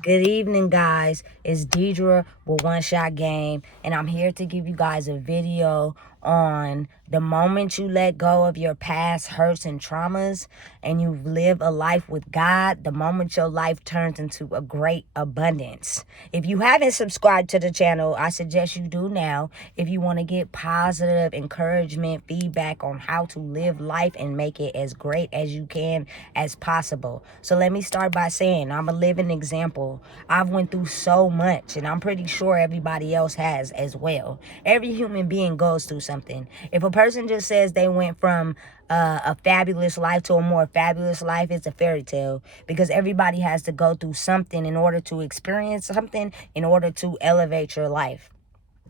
Good evening, guys. It's Deidre with One Shot Game, and I'm here to give you guys a video on the moment you let go of your past hurts and traumas and you live a life with God, the moment your life turns into a great abundance. If you haven't subscribed to the channel, I suggest you do now if you want to get positive encouragement, feedback on how to live life and make it as great as you can as possible. So let me start by saying I'm a living example. I've went through so much, and I'm pretty sure everybody else has as well. Every human being goes through something. If a person just says they went from a fabulous life to a more fabulous life, it's a fairy tale, because everybody has to go through something in order to experience something, in order to elevate your life.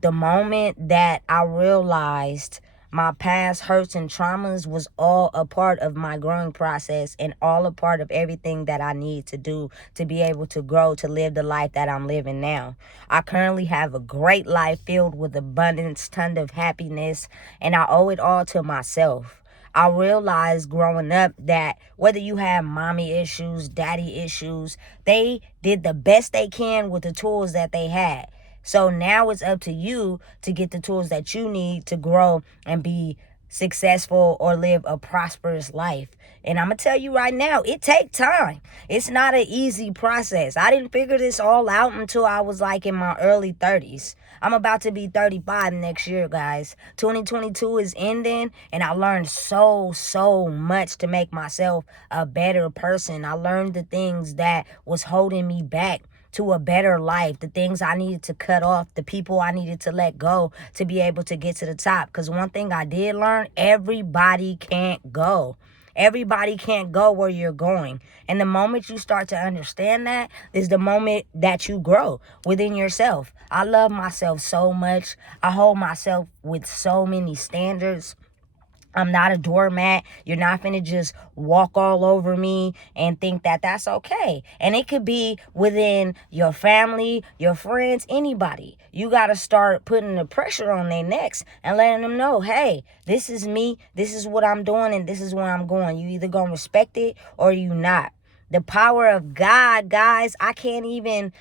The moment that I realized my past hurts and traumas was all a part of my growing process and all a part of everything that I need to do to be able to grow, to live the life that I'm living now. I currently have a great life filled with abundance, ton of happiness, and I owe it all to myself. I realized growing up that whether you have mommy issues, daddy issues, they did the best they can with the tools that they had. So now it's up to you to get the tools that you need to grow and be successful or live a prosperous life. And I'm going to tell you right now, it takes time. It's not an easy process. I didn't figure this all out until I was like in my early 30s. I'm about to be 35 next year, guys. 2022 is ending, and I learned so much to make myself a better person. I learned the things that was holding me back to a better life, the things I needed to cut off, the people I needed to let go to be able to get to the top. Because one thing I did learn, everybody can't go. Everybody can't go where you're going. And the moment you start to understand that is the moment that you grow within yourself. I love myself so much. I hold myself with so many standards. I'm not a doormat. You're not finna just walk all over me and think that that's okay. And it could be within your family, your friends, anybody. You got to start putting the pressure on their necks and letting them know, hey, this is me, this is what I'm doing, and this is where I'm going. You either gonna respect it or you not. The power of God, guys, I can't even...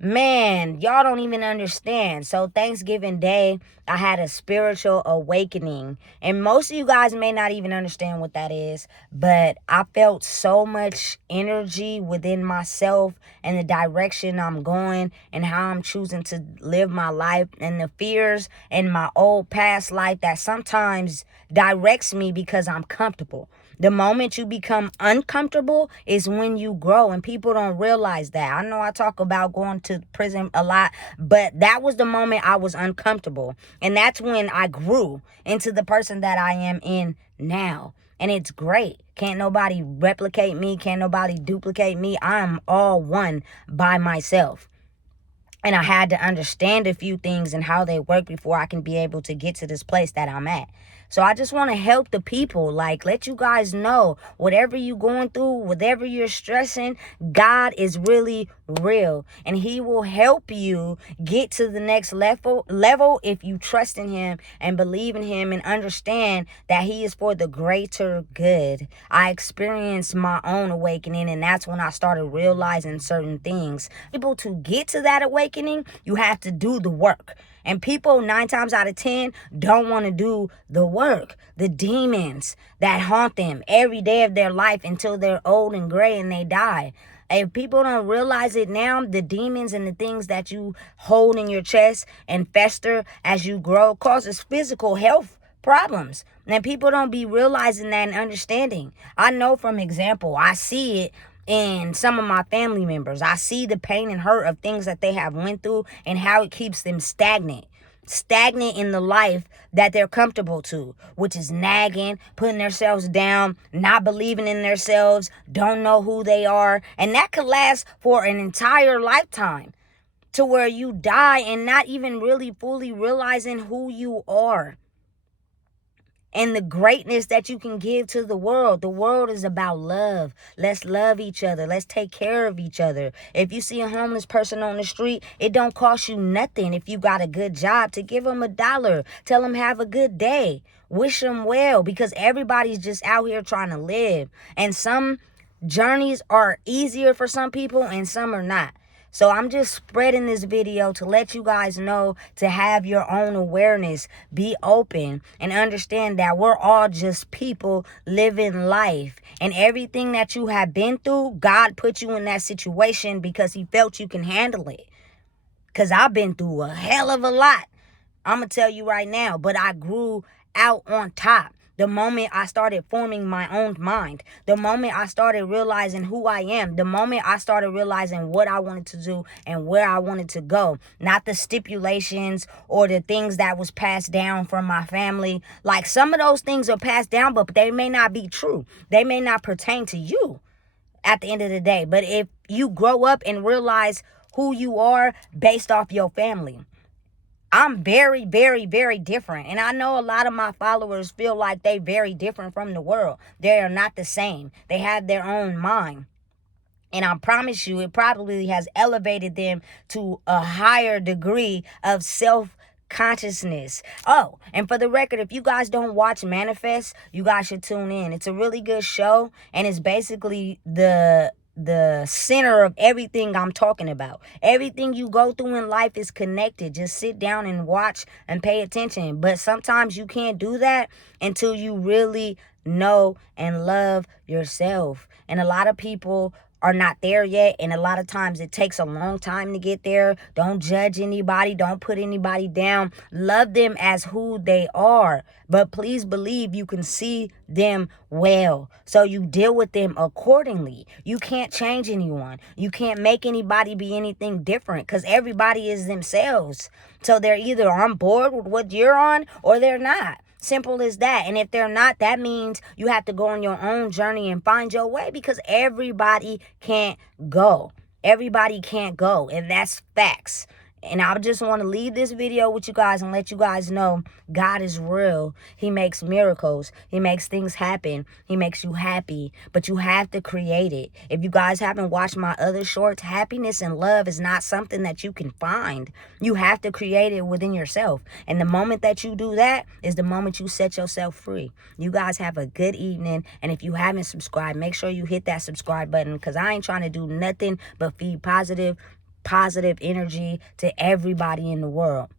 Man, y'all don't even understand. So Thanksgiving Day, I had a spiritual awakening. And most of you guys may not even understand what that is. But I felt so much energy within myself and the direction I'm going and how I'm choosing to live my life, and the fears in my old past life that sometimes directs me because I'm comfortable. The moment you become uncomfortable is when you grow, and people don't realize that. I know I talk about going to prison a lot, but that was the moment I was uncomfortable. And that's when I grew into the person that I am in now. And it's great. Can't nobody replicate me. Can't nobody duplicate me. I'm all one by myself. And I had to understand a few things and how they work before I can be able to get to this place that I'm at. So I just want to help the people, like, let you guys know, whatever you're going through, whatever you're stressing, God is really real. And he will help you get to the next level if you trust in him and believe in him and understand that he is for the greater good. I experienced my own awakening, and that's when I started realizing certain things. Able to get to that awakening, you have to do the work. And people 9 times out of 10 don't want to do the work. The demons that haunt them every day of their life until they're old and gray and they die. If people don't realize it now, the demons and the things that you hold in your chest and fester as you grow causes physical health problems. And people don't be realizing that and understanding. I know from example, I see it in some of my family members. I see the pain and hurt of things that they have went through and how it keeps them stagnant in the life that they're comfortable to, which is nagging, putting themselves down, not believing in themselves, don't know who they are. And that could last for an entire lifetime, to where you die and not even really fully realizing who you are and the greatness that you can give to the world. The world is about love. Let's love each other. Let's take care of each other. If you see a homeless person on the street, it don't cost you nothing if you got a good job to give them $1. Tell them have a good day. Wish them well, because everybody's just out here trying to live. And some journeys are easier for some people and some are not. So I'm just spreading this video to let you guys know to have your own awareness, be open, and understand that we're all just people living life. And everything that you have been through, God put you in that situation because he felt you can handle it. Because I've been through a hell of a lot. I'm going to tell you right now, but I grew out on top. The moment I started forming my own mind, the moment I started realizing who I am, the moment I started realizing what I wanted to do and where I wanted to go, not the stipulations or the things that was passed down from my family. Like, some of those things are passed down, but they may not be true. They may not pertain to you at the end of the day. But if you grow up and realize who you are based off your family, I'm very, very, very different. And I know a lot of my followers feel like they very different from the world. They are not the same. They have their own mind. And I promise you, it probably has elevated them to a higher degree of self-consciousness. Oh, and for the record, if you guys don't watch Manifest, you guys should tune in. It's a really good show, and it's basically the center of everything I'm talking about. Everything you go through in life is connected. Just sit down and watch and pay attention. But sometimes you can't do that until you really know and love yourself. And a lot of people are not there yet, and a lot of times it takes a long time to get there. Don't judge anybody. Don't put anybody down. Love them as who they are, but please believe you can see them well, so you deal with them accordingly. You can't change anyone. You can't make anybody be anything different, because everybody is themselves. So they're either on board with what you're on or they're not. Simple as that. And if they're not, that means you have to go on your own journey and find your way, because everybody can't go. Everybody can't go. And that's facts. And I just want to leave this video with you guys and let you guys know God is real. He makes miracles. He makes things happen. He makes you happy. But you have to create it. If you guys haven't watched my other shorts, happiness and love is not something that you can find. You have to create it within yourself. And the moment that you do that is the moment you set yourself free. You guys have a good evening. And if you haven't subscribed, make sure you hit that subscribe button, because I ain't trying to do nothing but feed positive energy to everybody in the world.